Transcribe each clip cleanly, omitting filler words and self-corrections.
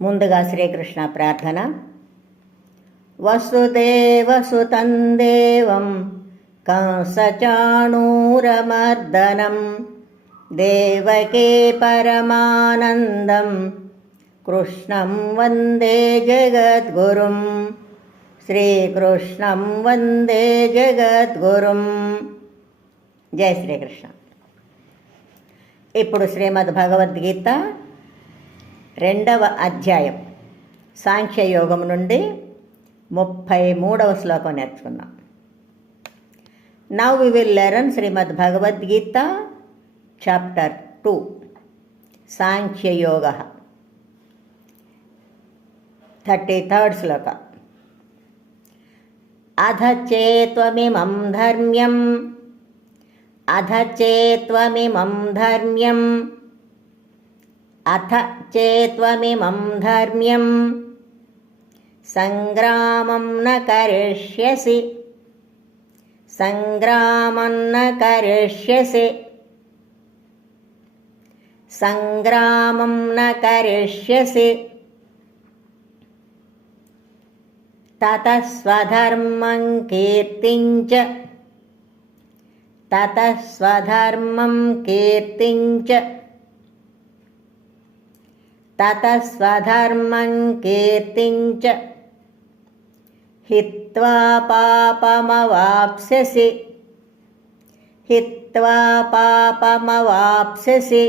ముందుగా శ్రీకృష్ణ ప్రార్థన. వసుదేవసుతం దేవం కంసచాణూరమర్దనం దేవకీ పరమానందం కృష్ణం వందే జగద్గురుం. శ్రీకృష్ణం వందే జగద్గురుం. జై శ్రీకృష్ణ. ఇప్పుడు శ్రీమద్ భగవద్గీత 2వ అధ్యాయం సాంఖ్యయోగం నుండి 33వ శ్లోకం నేర్చుకున్నాం. Now we will learn Shrimad Bhagavad Gita chapter 2 Sankhya Yoga 33rd శ్లోక. అథ చేత్వమిమం ధర్మ్యం అథ చేత్వమిమం ధర్మ్యం అథ చేత్వమిమం ధర్మ్యం సంగ్రామం న కరిష్యసి సంగ్రామం న కరిష్యసి సంగ్రామం న కరిష్యసి తతః స్వధర్మం కీర్తించ తతః స్వధర్మం కీర్తించ తతః స్వధర్మం కీర్తించ హిత్వా పాపమవాప్స్యసి హిత్వా పాపమవాప్స్యసి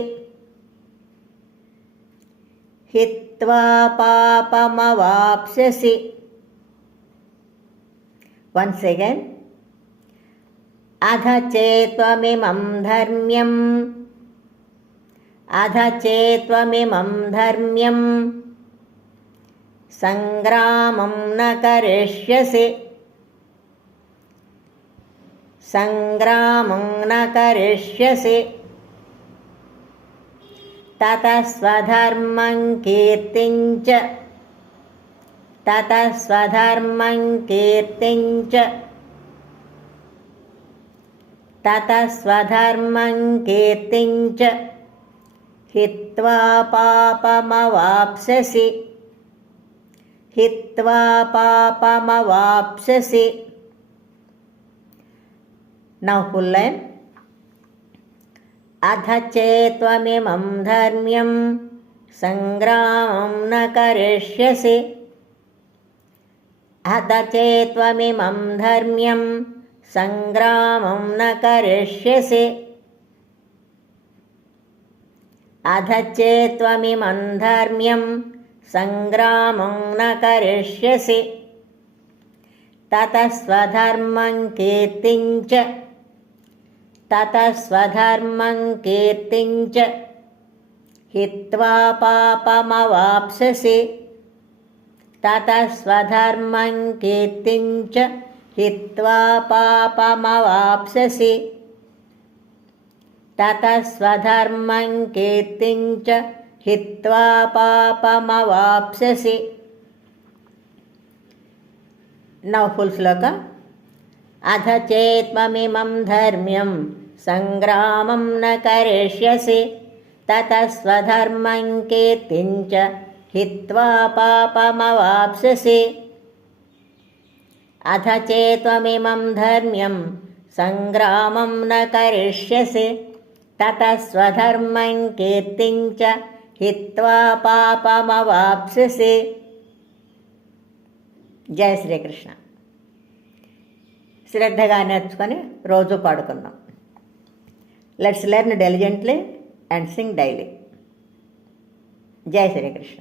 హిత్వా పాపమవాప్స్యసి. Once again. అథ చేత్వమిమం ధర్మ్యం అథ చేత్వమిమం ధర్మ్యం సంగ్రామం న కరిష్యసి సంగ్రామం న కరిష్యసి తతః స్వధర్మం కీర్తించ తతః స్వధర్మం కీర్తించ తతః స్వధర్మం కీర్తించ హిత్వా పాపమవాప్స్యసి హిత్వా పాపమవాప్స్యసి. Now full line. అథ చేత్వమిమం ధర్మ్యం సంగ్రామం న కరిష్యసి అథ చేత్వమిమం ధర్మ్యం సంగ్రామం న కరిష్యసి అథ చేత్వమిమం ధర్మ్యం సంగ్రామం న కరిష్యసి తతః స్వధర్మం కీర్తించ తతః స్వధర్మం కీర్తించ హిత్వా పాపమవాప్స్యసి తతః స్వధర్మం కీర్తించ హిత్వా పాపమవాప్స్యసి తతః స్వధర్మం కీర్తించ హిత్వా పాపమవాప్స్యసి. నౌ ఫుల్ శ్లోక. అథ చేత్వమిమం ధర్మ్యం సంగ్రామం న కరిష్యసి తతః స్వధర్మం కీర్తించ హిత్వా పాపమవాప్స్యసి అథ చేత్వమిమం ధర్మ్యం సంగ్రామం న కరిష్యసి తతః స్వధర్మం కీర్తించ హిత్వా పాపమవాప్స్యసి. జై శ్రీకృష్ణ. శ్రద్ధగా నేర్చుకొని రోజు పాడుకుందాం. Let's learn diligently and sing daily. జై శ్రీకృష్ణ.